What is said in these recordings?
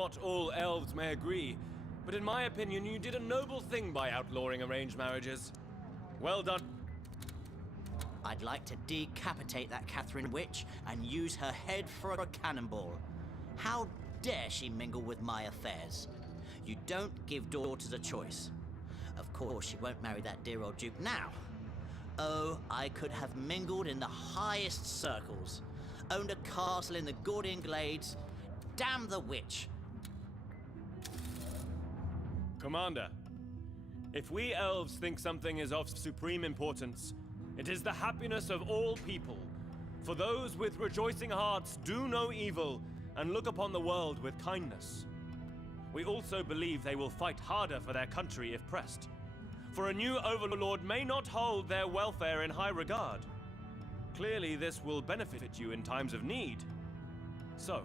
not all elves may agree, but in my opinion, you did a noble thing by outlawing arranged marriages. Well done. I'd like to decapitate that Catherine witch and use her head for a cannonball. How dare she mingle with my affairs? You don't give daughters a choice. Of course, she won't marry that dear old Duke now. Oh, I could have mingled in the highest circles. Owned a castle in the Gordian Glades. Damn the witch. Commander, if we elves think something is of supreme importance, it is the happiness of all people. For those with rejoicing hearts do no evil and look upon the world with kindness. We also believe they will fight harder for their country if pressed. For a new overlord may not hold their welfare in high regard. Clearly this will benefit you in times of need. So,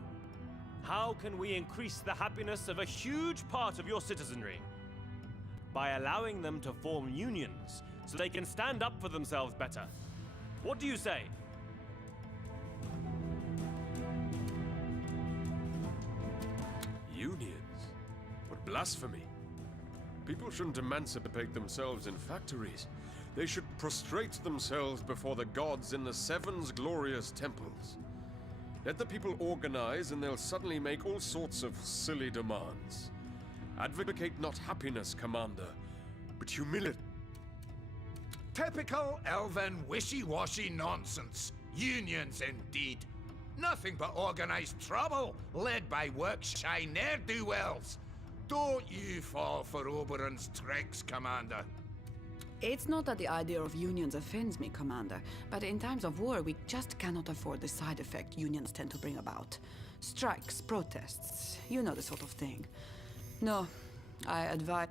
how can we increase the happiness of a huge part of your citizenry? By allowing them to form unions, so they can stand up for themselves better. What do you say? Unions? What blasphemy! People shouldn't emancipate themselves in factories. They should prostrate themselves before the gods in the seven glorious temples. Let the people organize and they'll suddenly make all sorts of silly demands. Advocate not happiness, Commander, but humility. Typical elven wishy-washy nonsense. Unions indeed. Nothing but organized trouble, led by work-shy ne'er-do-wells. Don't you fall for Oberon's tricks, Commander. It's not that the idea of unions offends me, Commander, but in times of war, we just cannot afford the side effect unions tend to bring about. Strikes, protests, you know the sort of thing. No, I advise...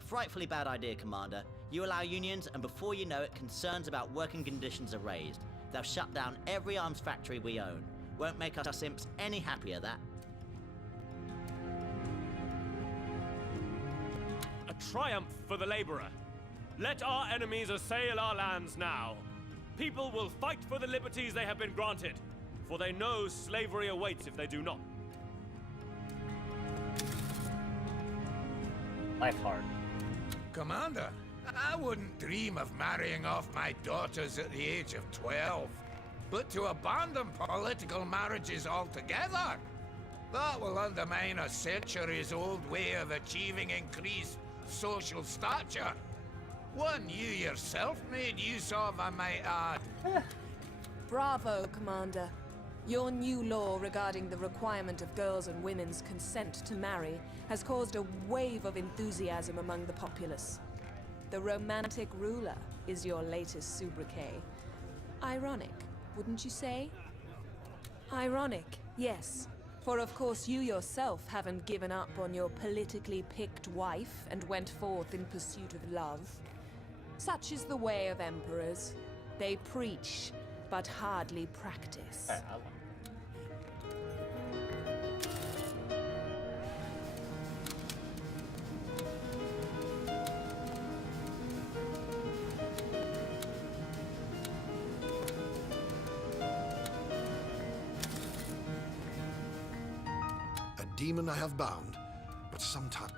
Frightfully bad idea, Commander. You allow unions, and before you know it, concerns about working conditions are raised. They'll shut down every arms factory we own. Won't make us imps any happier, that. A triumph for the laborer. Let our enemies assail our lands now. People will fight for the liberties they have been granted, for they know slavery awaits if they do not. Life hard. Commander, I wouldn't dream of marrying off my daughters at the age of 12. But to abandon political marriages altogether, that will undermine a centuries-old way of achieving increased social stature. One you yourself made use of, I might add. Bravo, Commander. Your new law regarding the requirement of girls' and women's consent to marry has caused a wave of enthusiasm among the populace. The romantic ruler is your latest sobriquet. Ironic, wouldn't you say? Ironic, yes. For of course you yourself haven't given up on your politically picked wife and went forth in pursuit of love. Such is the way of emperors. They preach, but hardly practice. A demon I have bound, but sometime...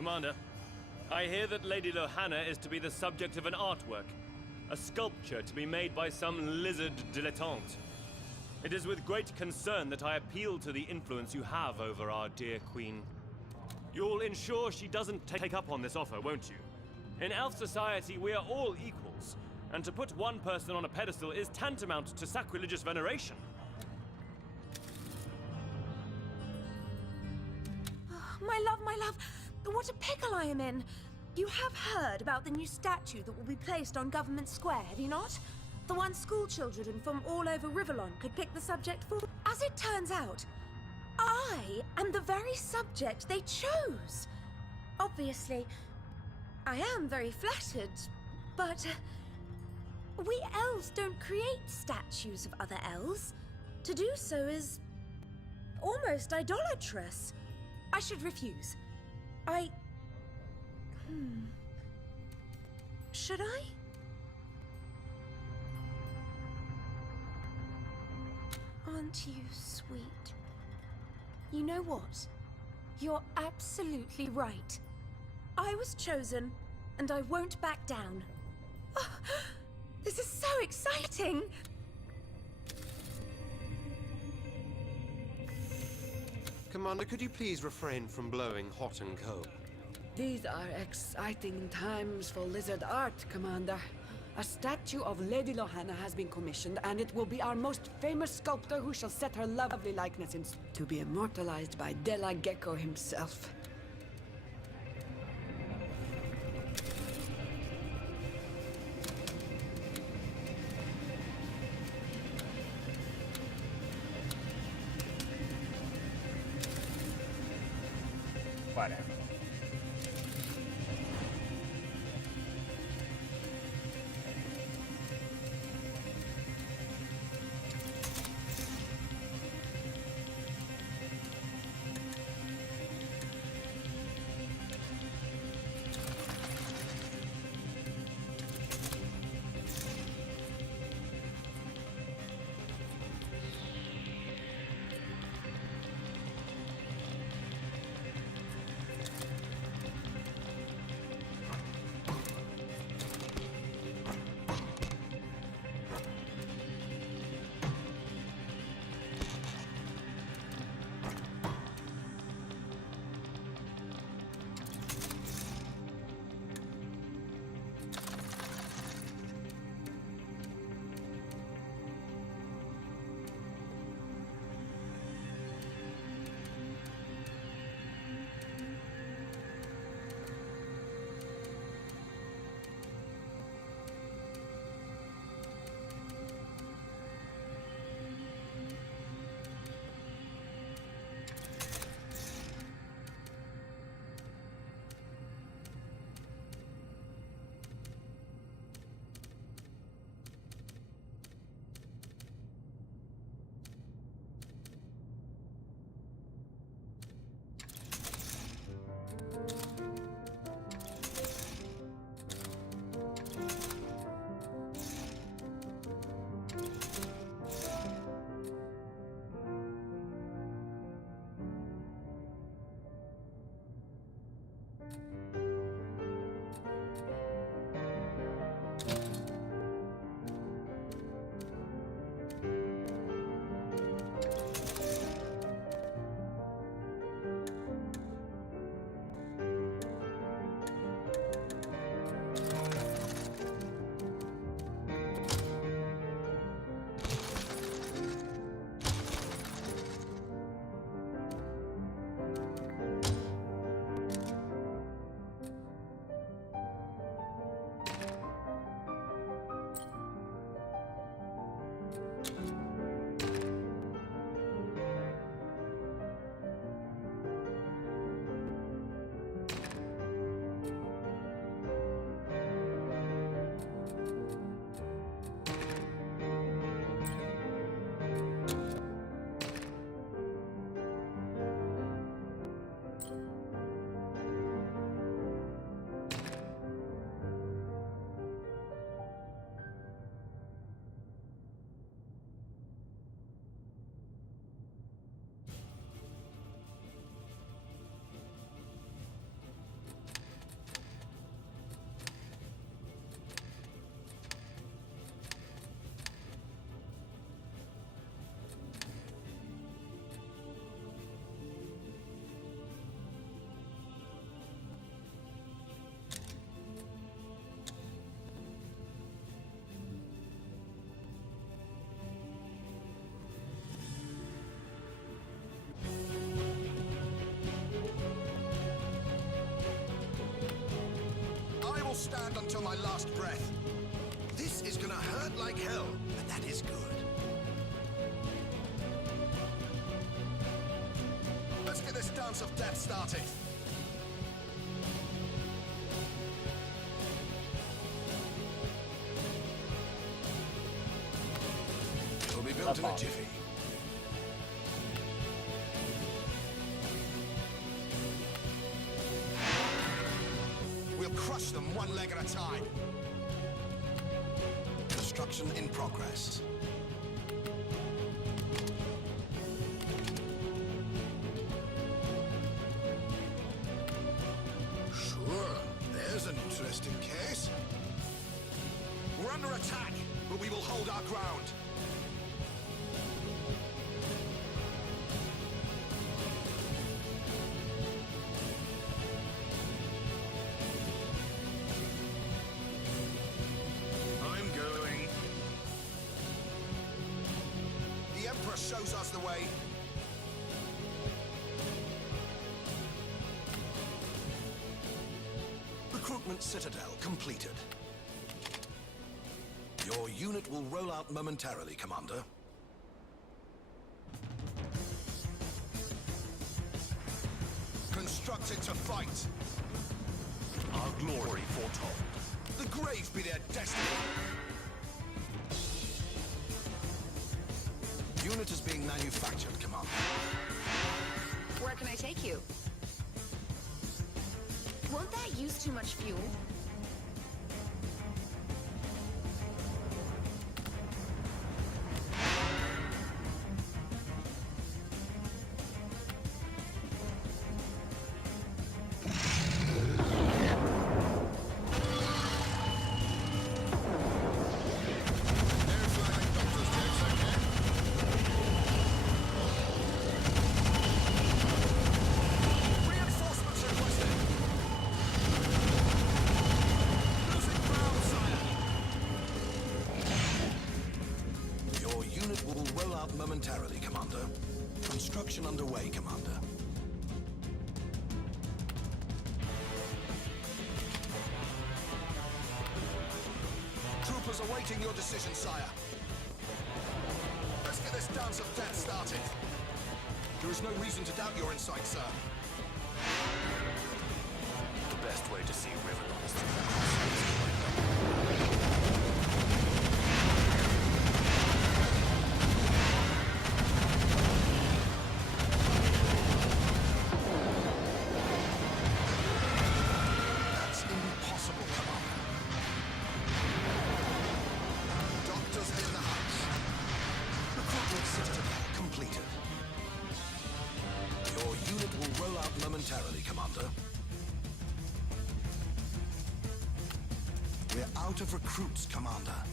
Commander, I hear that Lady Lohanna is to be the subject of an artwork, a sculpture to be made by some lizard dilettante. It is with great concern that I appeal to the influence you have over our dear queen. You'll ensure she doesn't take up on this offer, won't you? In elf society, we are all equals, and to put one person on a pedestal is tantamount to sacrilegious veneration. My love, what a pickle I am in. You have heard about the new statue that will be placed on Government Square, have you not? The one school children from all over Rivellon could pick the subject for. As it turns out, I am the very subject they chose. Obviously, I am very flattered, but we elves don't create statues of other elves. To do so is almost idolatrous. I should refuse. Should I? Aren't you sweet? You know what? You're absolutely right. I was chosen, and I won't back down. Oh, this is so exciting! Commander, could you please refrain from blowing hot and cold? These are exciting times for lizard art, Commander. A statue of Lady Lohanna has been commissioned, and it will be our most famous sculptor who shall set her lovely likeness in to be immortalized by Della Gecko himself. Whatever. stand until my last breath. This is gonna hurt like hell, and that is good. Let's get this dance of death started. It'll be built in a jiffy. We'll crush them one leg at a time. Construction in progress. Sure, there's an interesting case. We're under attack, but we will hold our ground. I'm going. The Emperor shows us the way. Recruitment Citadel completed. Your unit will roll out momentarily, Commander. Constructed to fight. Our glory foretold. The grave be their destiny. Unit is being manufactured, Commander. Where can I take you? Won't that use too much fuel? Reinforcements requested. Losing ground, sire. Your unit will roll out momentarily, Commander. Construction underway, Commander. Troopers awaiting your decision, sire. Let's get this dance of death started. There is no reason to doubt your insight, sir. The best way to see Rivendell is through the That's impossible, Commander. Doctors in the house. Recruitment Citadel completed. Your unit will roll out momentarily, Commander. We're out of recruits, Commander.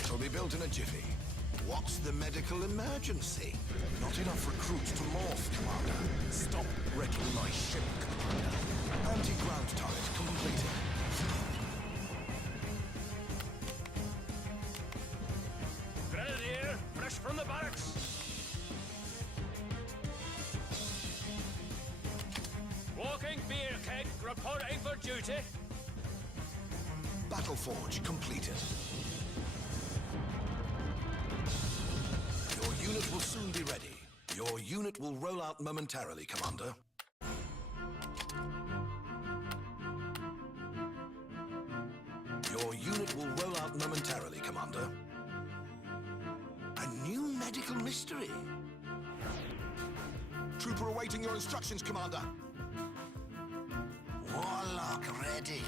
It'll be built in a jiffy. What's the medical emergency? Not enough recruits to morph, Commander. Stop wrecking my ship, Commander. Anti-ground turret completed. Grenadier, fresh from the barracks. Walking beer keg, reporting for duty. Battle Forge completed. Your unit will soon be ready. Your unit will roll out momentarily, Commander. Your unit will roll out momentarily, Commander. A new medical mystery. Trooper awaiting your instructions, Commander. Warlock ready.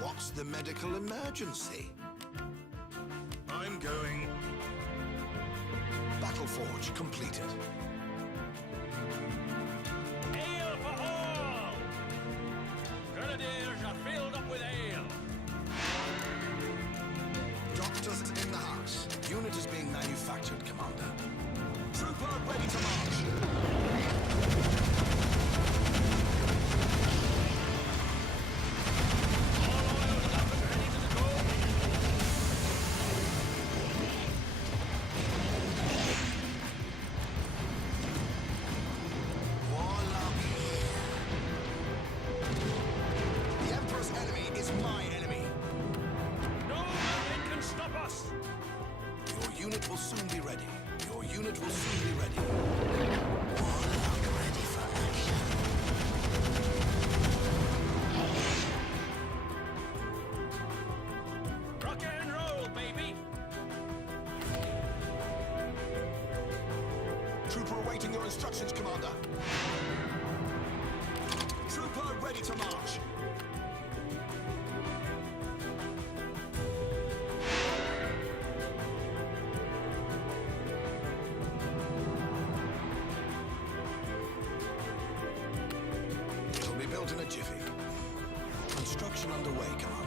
What's the medical emergency? I'm going. Battle Forge completed. Ale for all! Grenadiers are filled up with ale. Doctors in the house. Unit is being manufactured, Commander. Trooper ready to march. Awaiting your instructions, Commander. Trooper ready to march. It'll be built in a jiffy. Construction underway, Commander.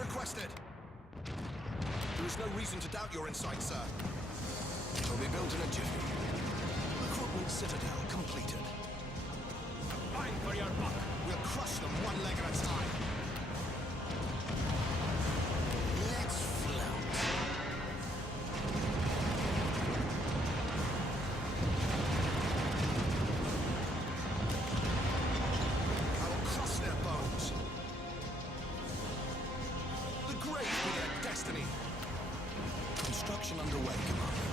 Requested. There is no reason to doubt your insight, sir. It'll be built in a jiffy. Recruitment citadel completed. Bang for your buck! We'll crush them one leg at a time. Let's float. I will crush their bones. Great be their destiny. Construction underway, Commander.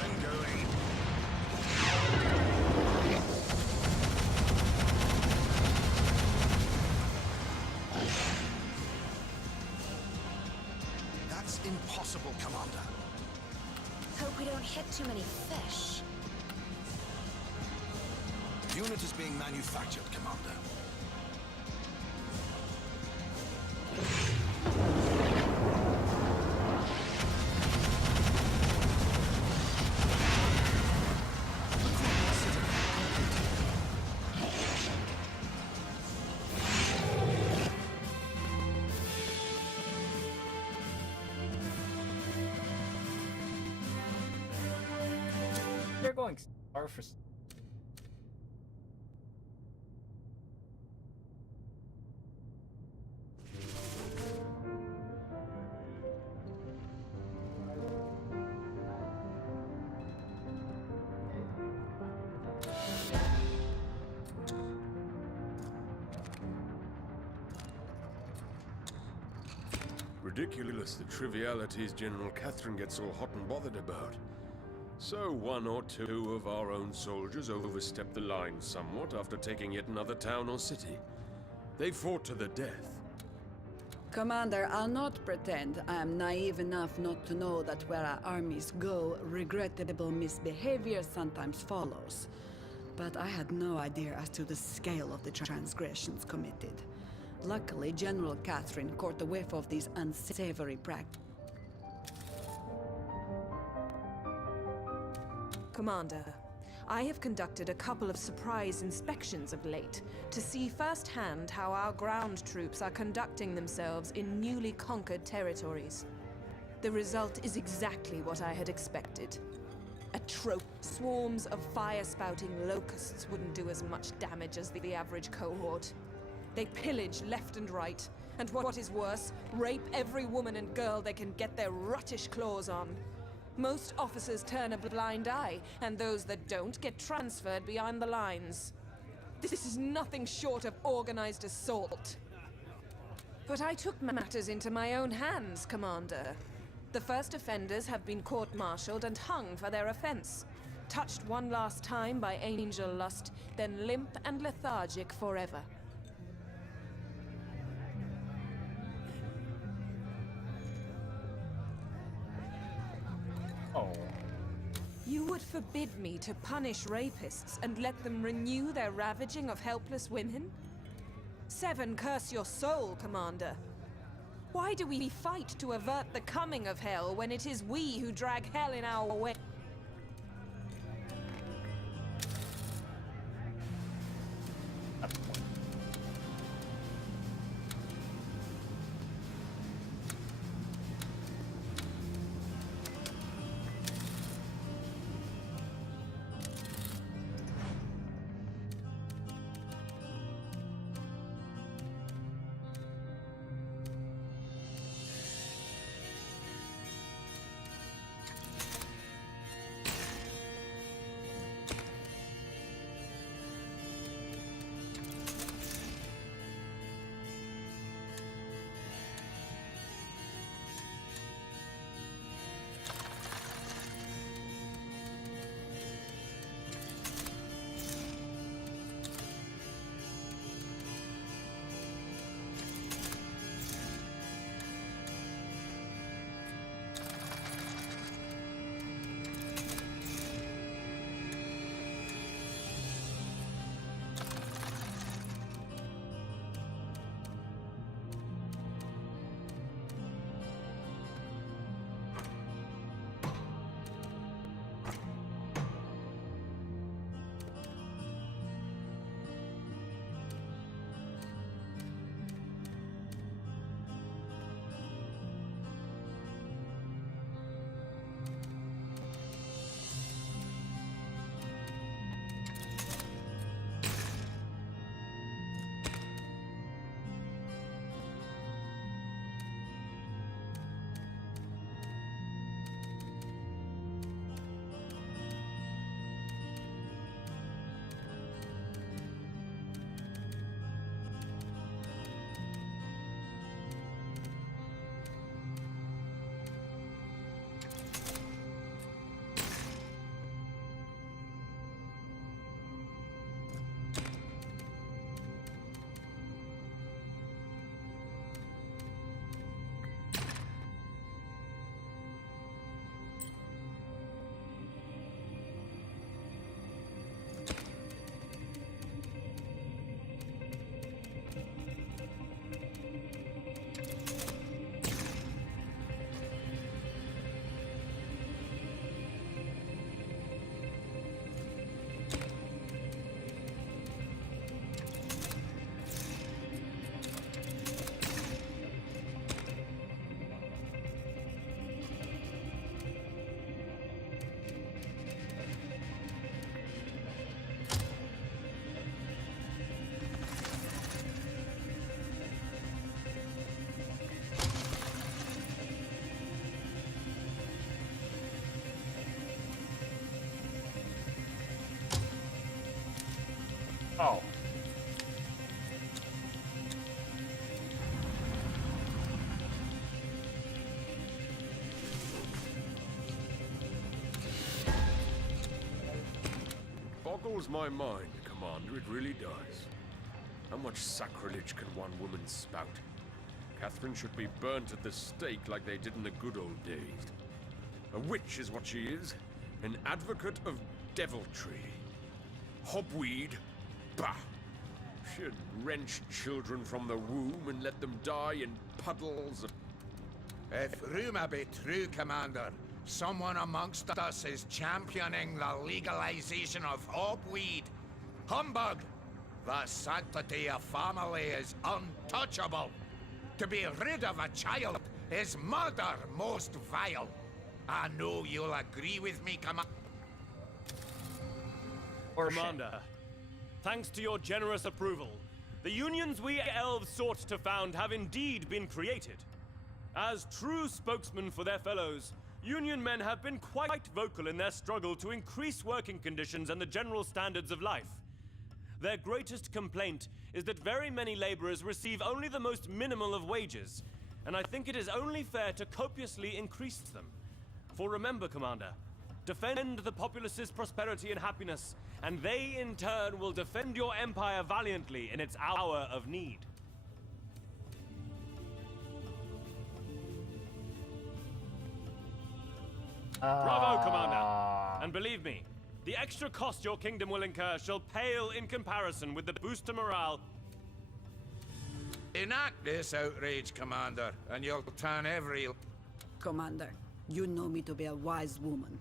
I'm going. That's impossible, Commander. Hope we don't hit too many fish. Unit is being manufactured, Commander. They're going far for. Ridiculous the trivialities General Catherine gets all hot and bothered about. So one or two of our own soldiers overstepped the line somewhat after taking yet another town or city. They fought to the death. Commander, I'll not pretend I am naive enough not to know that where our armies go, regrettable misbehavior sometimes follows. But I had no idea as to the scale of the transgressions committed. Luckily, General Catherine caught a whiff of these unsavory practices. Commander, I have conducted a couple of surprise inspections of late to see firsthand how our ground troops are conducting themselves in newly conquered territories. The result is exactly what I had expected. A trope. Swarms of fire-spouting locusts wouldn't do as much damage as the average cohort. They pillage left and right, and what is worse, rape every woman and girl they can get their ruttish claws on. Most officers turn a blind eye, and those that don't get transferred behind the lines. This is nothing short of organized assault. But I took matters into my own hands, Commander. The first offenders have been court-martialed and hung for their offense. Touched one last time by angel lust, then limp and lethargic forever. Oh. You would forbid me to punish rapists and let them renew their ravaging of helpless women? Seven curse your soul, Commander. Why do we fight to avert the coming of hell when it is we who drag hell in our way? Oh. Boggles my mind, Commander, it really does. How much sacrilege can one woman spout? Catherine should be burnt at the stake like they did in the good old days. A witch is what she is, an advocate of deviltry. Hobweed? Bah! She'd wrench children from the womb and let them die in puddles of... If rumour be true, Commander, someone amongst us is championing the legalization of hobweed. Humbug! The sanctity of family is untouchable. To be rid of a child is murder most vile. I know you'll agree with me, Commander, thanks to your generous approval, the unions we elves sought to found have indeed been created. As true spokesmen for their fellows, union men have been quite vocal in their struggle to increase working conditions and the general standards of life. Their greatest complaint is that very many laborers receive only the most minimal of wages, and I think it is only fair to copiously increase them. For remember, Commander, defend the populace's prosperity and happiness, and they in turn will defend your empire valiantly in its hour of need. Bravo, Commander! And believe me, the extra cost your kingdom will incur shall pale in comparison with the boost to morale. Enact this outrage, Commander, and you'll turn every... Commander, you know me to be a wise woman,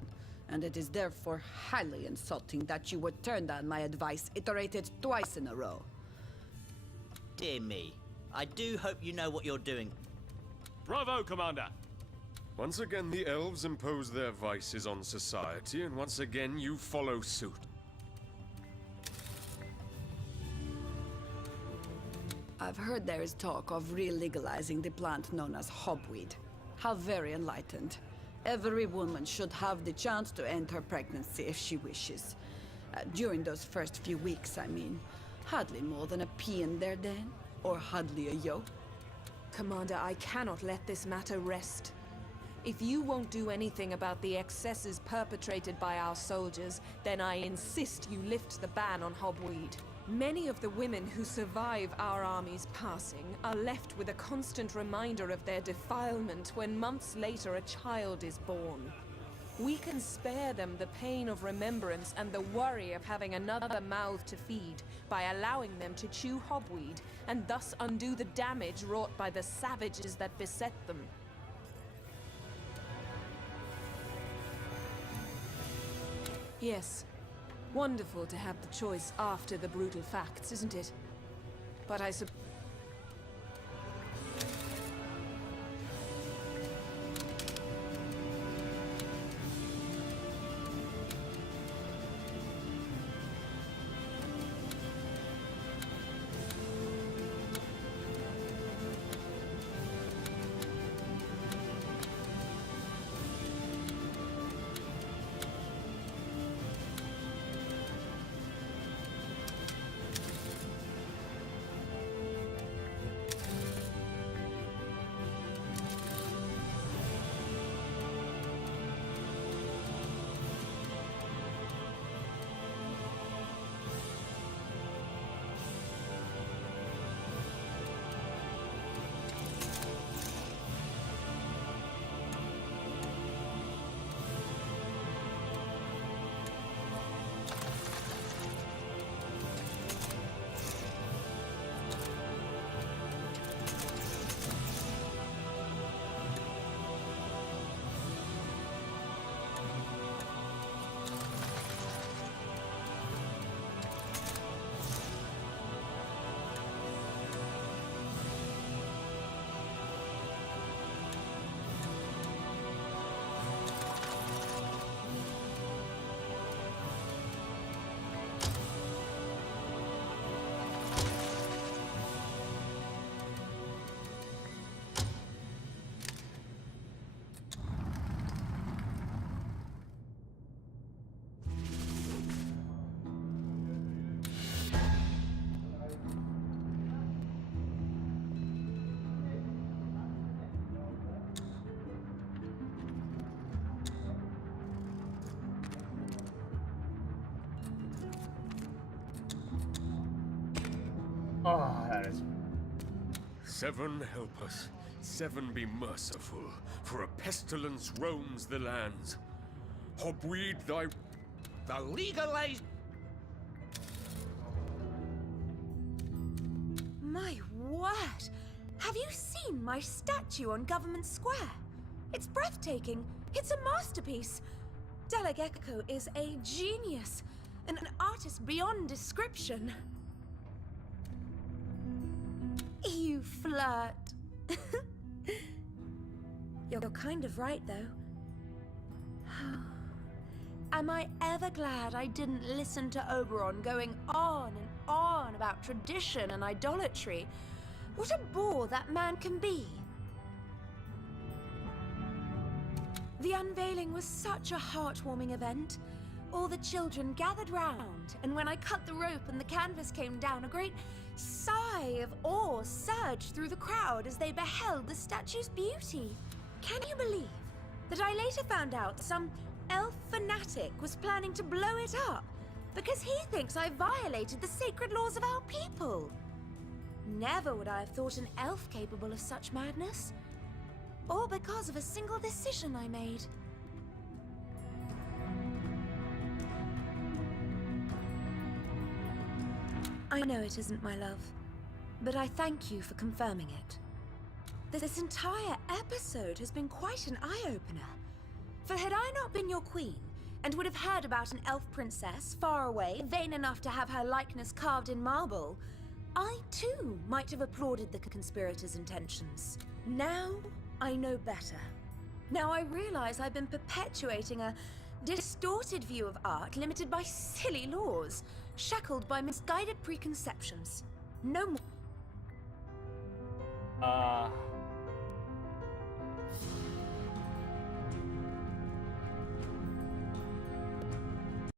and it is therefore highly insulting that you would turn down my advice iterated twice in a row. Dear me, I do hope you know what you're doing. Bravo, Commander! Once again, the elves impose their vices on society, and once again, you follow suit. I've heard there is talk of re-legalizing the plant known as hobweed. How very enlightened. Every woman should have the chance to end her pregnancy if she wishes. During those first few weeks, I mean. Hardly more than a pea in their den, or hardly a yolk. Commander, I cannot let this matter rest. If you won't do anything about the excesses perpetrated by our soldiers, then I insist you lift the ban on hobweed. Many of the women who survive our army's passing are left with a constant reminder of their defilement when months later a child is born. We can spare them the pain of remembrance and the worry of having another mouth to feed by allowing them to chew hobweed and thus undo the damage wrought by the savages that beset them. Yes. Wonderful to have the choice after the brutal facts, isn't it? But I suppose... Seven help us. Seven be merciful, for a pestilence roams the lands. Hobweed thy... The legalized... My word! Have you seen my statue on Government Square? It's breathtaking. It's a masterpiece. Delegecko is a genius, an artist beyond description. You flirt. You're kind of right, though. Am I ever glad I didn't listen to Oberon going on and on about tradition and idolatry? What a bore that man can be. The unveiling was such a heartwarming event. All the children gathered round, and when I cut the rope and the canvas came down, a great sigh of awe surged through the crowd as they beheld the statue's beauty. Can you believe that I later found out some elf fanatic was planning to blow it up because he thinks I violated the sacred laws of our people? Never would I have thought an elf capable of such madness. All because of a single decision I made. I know it isn't, my love, but I thank you for confirming it. This entire episode has been quite an eye-opener. For had I not been your queen, and would have heard about an elf princess far away, vain enough to have her likeness carved in marble, I too might have applauded the conspirators' intentions. Now I know better. Now I realize I've been perpetuating a distorted view of art limited by silly laws, shackled by misguided preconceptions. No more.